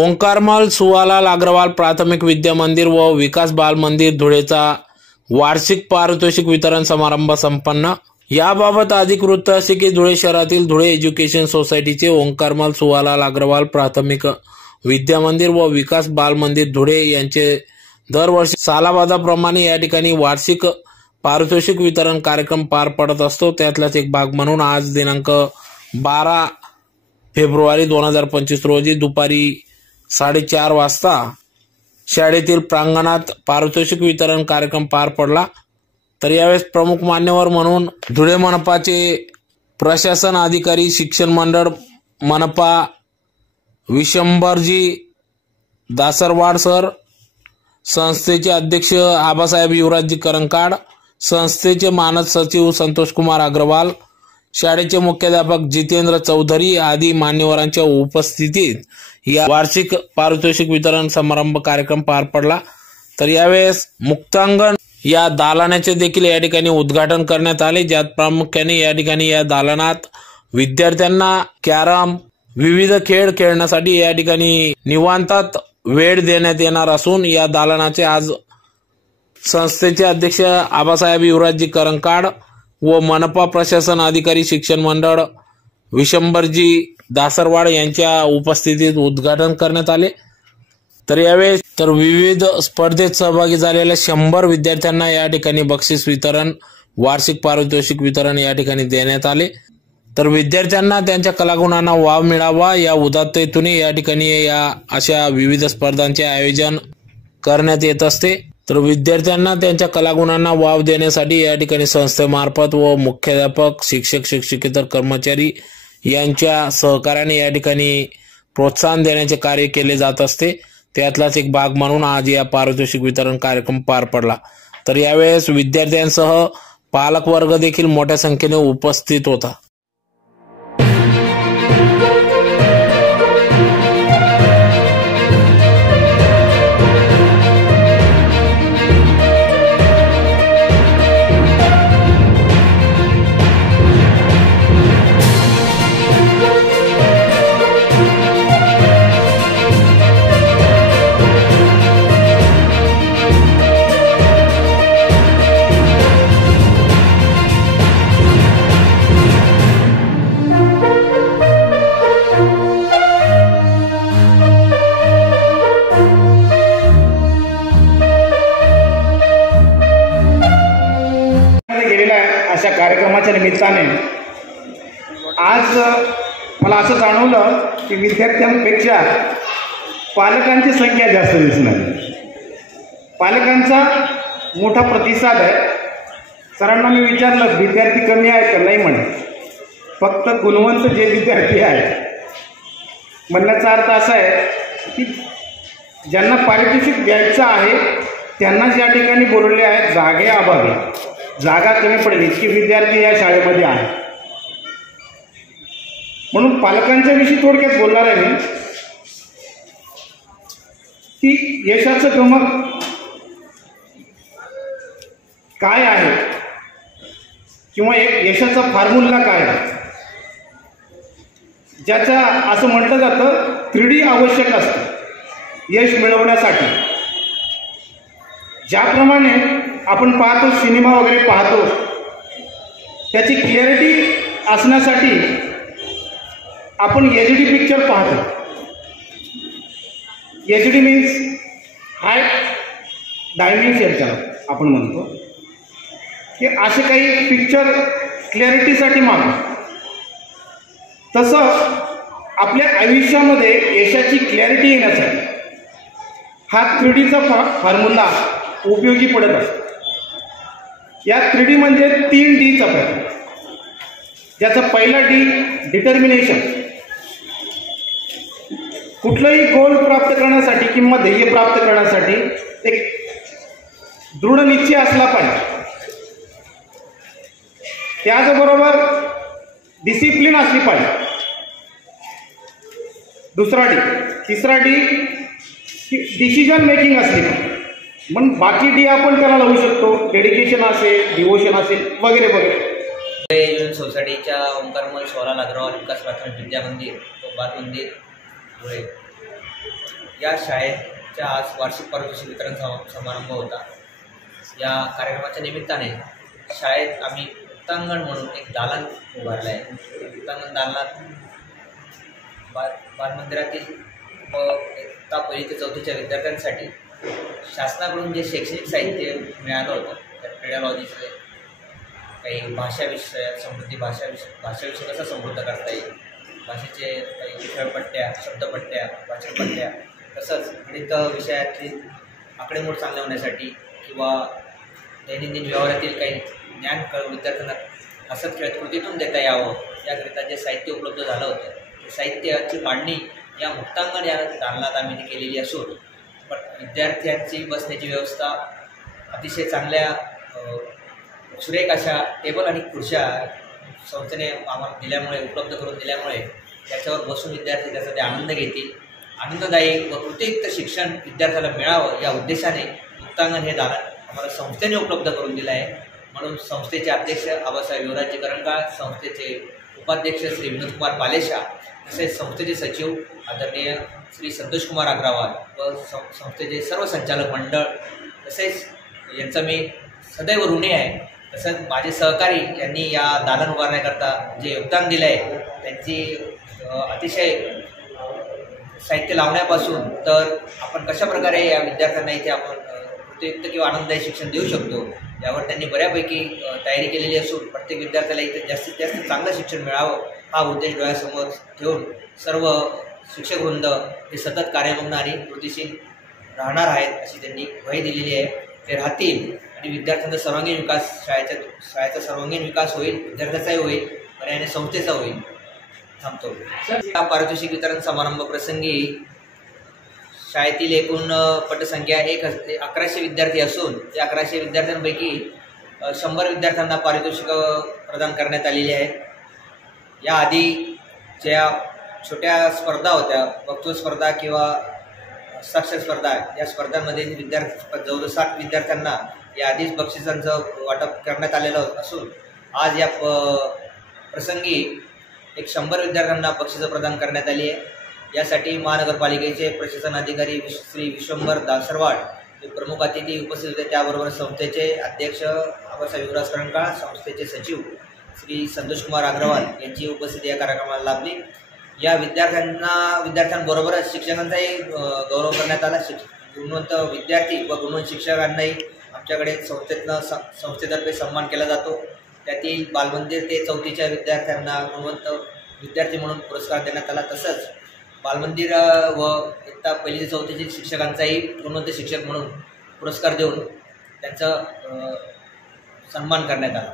ओंकारमल सुवालाल अग्रवाल प्राथमिक विद्या मंदिर व विकास बाल मंदिर धुळेचा वार्षिक पारितोषिक वितरण समारंभ संपन्न। याबाबत अधिक वृत्त असे की धुळे शहरातील धुळे एज्युकेशन सोसायटीचे ओंकारमल सुवालाल अग्रवाल प्राथमिक विद्या मंदिर व विकास बाल मंदिर धुळे यांचे दरवर्षी सालाबादाप्रमाणे या ठिकाणी वार्षिक पारितोषिक वितरण कार्यक्रम पार पडत असतो। त्यातलाच एक भाग म्हणून आज दिनांक 12 फेब्रुवारी 2025 रोजी दुपारी 4:30 वाजता शाळेतील प्रांगणात पारितोषिक वितरण कार्यक्रम पार पडला। तर यावेळेस प्रमुख मान्यवर म्हणून धुळे मनपाचे प्रशासन अधिकारी, शिक्षण मंडळ, मनपा विशंभरजी दासरवाड सर, संस्थेचे अध्यक्ष आबासाहेब युवराजजी करंकाड, संस्थेचे मानद सचिव संतोषकुमार अग्रवाल, शाळेचे मुख्याध्यापक जितेंद्र चौधरी आदी मान्यवरांच्या उपस्थितीत या वार्षिक पारितोषिक वितरण समारंभ कार्यक्रम पार पडला। तर यावेळेस मुक्तांगण या दालनाचे देखील या ठिकाणी उद्घाटन करण्यात आले, ज्यात प्रामुख्याने या ठिकाणी या दालनात विद्यार्थ्यांना कॅरम विविध खेळ खेळण्यासाठी या ठिकाणी निवांतात वेळ देण्यात येणार असून या दालनाचे आज संस्थेचे अध्यक्ष आबासाहेब युवराजजी करंकाड व मनपा प्रशासन अधिकारी, शिक्षण मंडळ विशंभरजी दासरवाड यांच्या उपस्थितीत उद्घाटन करण्यात आले। तर यावेळी विविध स्पर्धेत सहभागी झालेल्या 100 विद्यार्थ्यांना या ठिकाणी बक्षीस वितरण, वार्षिक पारितोषिक वितरण या ठिकाणी देण्यात आले। तर विद्यार्थ्यांना त्यांच्या कलागुणांना वाव मिळावा या उदात्ततेतून या ठिकाणी या अशा विविध स्पर्धांचे आयोजन करण्यात येत असते। तर विद्यार्थ्यांना त्यांच्या कलागुणांना वाव देण्यासाठी या ठिकाणी संस्थेमार्फत व मुख्याध्यापक, शिक्षक, शिक्षकेतर कर्मचारी यांच्या सहकार्याने या ठिकाणी प्रोत्साहन देण्याचे कार्य केले जात असते। त्यातलाच एक भाग म्हणून आज या पारितोषिक वितरण कार्यक्रम पार पडला। तर यावेळेस विद्यार्थ्यांसह पालक वर्ग देखील मोठ्या संख्येने उपस्थित होता। अशा कार्यक्रमाच्या निमित्ताने आज मला असं जाणवलं की विद्यार्थ्यांपेक्षा पालकांची संख्या जास्त दिसणार। पालकांचा मोठा प्रतिसाद आहे। सरांना मी विचारलं विद्यार्थी कमी आहेत का, नाही म्हणे, फक्त गुणवंत जे विद्यार्थी आहेत। म्हणण्याचा अर्थ असा आहे की ज्यांना पारितोषिक द्यायचं आहे त्यांनाच या ठिकाणी बोलवले आहेत। जागेअभावी जागा कमी पडेल इतके विद्यार्थी या शाळेमध्ये आहेत, म्हणून पालकांच्या विषयी थोडक्यात बोलणार आहे मी की यशाचं गमक काय आहे किंवा एक यशाचा फॉर्म्युला काय आहे, ज्याचा असं म्हटलं जातं 3D आवश्यक असतं यश मिळवण्यासाठी। ज्याप्रमाणे आपण पाहतो, सिनेमा वगैरे पाहतो, त्याची क्लिअरिटी असण्यासाठी आपण HD पिक्चर पाहतो। HD मीन्स हाय डायमेन्शनचा आपण म्हणतो की असे काही पिक्चर क्लॅरिटीसाठी मागतो। तसं आपल्या आयुष्यामध्ये यशाची क्लॅरिटी येण्यासाठी हा 3Dचा फॉर्म्युला उपयोगी पडत असतो। या 3D म्हणजे 3Dचा प्रकार, ज्याचा पहिला D डिटर्मिनेशन। कुठलंही गोल प्राप्त करण्यासाठी किंवा ध्येय प्राप्त करण्यासाठी एक दृढ निश्चय असला पाहिजे। त्याचबरोबर डिसिप्लिन असली पाहिजे। दुसरा D, तिसरा D डिसिजन मेकिंग असली पाहिजे। मग बाकी D आपण त्याला लावू शकतो, डेडिकेशन असेल, डिवोशन असेल वगैरे वगैरे। सोसायटीच्या ओंकारमल सुवालाल अग्रवाल विकास प्राथमिक विद्या मंदिर व बाल मंदिर धुळे या शाळेच्या आज वार्षिक पारितोषिक वितरण समारंभ होता। या कार्यक्रमाच्या निमित्ताने शाळेत आम्ही मुक्तांगण म्हणून एक दालन उभारलं आहे। मुक्तांगण दालनात बालमंदिरातील व इयत्ता पहिली ते चौथीच्या विद्यार्थ्यांसाठी शासनाकडून जे शैक्षणिक साहित्य मिळालं होतं, त्या पेडॉलॉजीचे काही भाषा विषय समृद्धी भाषा विषय कसा समृद्ध करता येईल, भाषेचे काही खेळपट्ट्या, शब्दपट्ट्या, वाचनपट्ट्या, तसंच गणित विषयातली आकडेमोड चांगल्या होण्यासाठी किंवा दैनंदिन व्यवहारातील काही ज्ञान विद्यार्थ्यांना हसत खेळत कृतीतून देता यावं याकरिता जे साहित्य उपलब्ध झालं होतं, ते साहित्याची मांडणी या मुक्तांगण या दालनात आम्ही केलेली असून पण विद्यार्थ्यांची बसण्याची व्यवस्था अतिशय चांगल्या सुरेख अशा टेबल आणि खुर्च्या संस्थेने आम्हाला दिल्यामुळे, उपलब्ध करून दिल्यामुळे त्याच्यावर बसून विद्यार्थी त्याचा ते आनंद घेतील। आनंददायी व कृतीयुक्त शिक्षण विद्यार्थ्याला मिळावं या उद्देशाने मुक्तांगण हे दालन आम्हाला संस्थेने उपलब्ध करून दिलं आहे। म्हणून संस्थेचे अध्यक्ष आबासाहेब युवराजजी करंकाळ, संस्थेचे उपाध्यक्ष श्री विनोदकुमार पालेशा, तसेच संस्थेचे सचिव आदरणीय श्री संतोषकुमार अग्रवाल व संस्थेचे सर्व संचालक मंडळ, तसेच यांचं मी सदैव ऋणी आहे। तसंच माझे सहकारी यांनी या दालन उभारण्याकरता जे योगदान दिलं आहे, त्यांची अतिशय साहित्य लावण्यापासून तर आपण कशाप्रकारे या विद्यार्थ्यांना इथे आपण कृतीयुक्त किंवा आनंददायी शिक्षण देऊ शकतो यावर त्यांनी बऱ्यापैकी तयारी केलेली असून प्रत्येक विद्यार्थ्याला इथे जास्तीत जास्त चांगलं शिक्षण मिळावं हा उद्देश डोळ्यासमोर ठेवून सर्व शिक्षकवृंद हे सतत कार्यमग्न आणि कृतीशील राहणार आहेत अशी त्यांनी ग्वाही दिलेली आहे। ते राहतील आणि विद्यार्थ्यांचा सर्वांगीण विकास, शाळेचा सर्वांगीण विकास होईल, विद्यार्थ्याचाही होईल, पर्यायाने संस्थेचा होईल। थांबतो। या पारितोषिक वितरण समारंभ प्रसंगी शाळेतील एकूण पटसंख्या 1100 विद्यार्थी असून त्या 1100 विद्यार्थ्यांपैकी 100 विद्यार्थ्यांना पारितोषिक प्रदान करण्यात आलेली आहे। याआधी ज्या छोट्या स्पर्धा होत्या, वक्तृत्व स्पर्धा किंवा हस्ताक्षर स्पर्धा, या स्पर्धांमध्ये जवळ 60 विद्यार्थ्यांना याआधीच बक्षिसांचं वाटप करण्यात आलेलं असून आज या प्रसंगी 100 विद्यार्थ्यांना बक्षिसं प्रदान करण्यात आली आहे। यासाठी महानगरपालिकेचे प्रशासन अधिकारी श्री विश्वंभर दासरवाड हे प्रमुख अतिथी उपस्थित होते। त्याबरोबर संस्थेचे अध्यक्ष आबासाहेब युवराज करंकाळ, संस्थेचे सचिव श्री संतोषकुमार अग्रवाल यांची उपस्थिती या कार्यक्रमाला लाभली। या विद्यार्थ्यांबरोबरच शिक्षकांचाही गौरव करण्यात आला। गुणवंत विद्यार्थी व गुणवंत शिक्षकांनाही आमच्याकडे संस्थेतर्फे सन्मान केला जातो। त्यातील बालमंदिर ते चौथीच्या विद्यार्थ्यांना गुणवंत विद्यार्थी म्हणून पुरस्कार देण्यात आला। तसंच बालमंदिर व इयत्ता पहिली ते चौथीचे शिक्षकांचाही गुणवंत शिक्षक म्हणून पुरस्कार देऊन त्यांचा सन्मान करण्यात आला।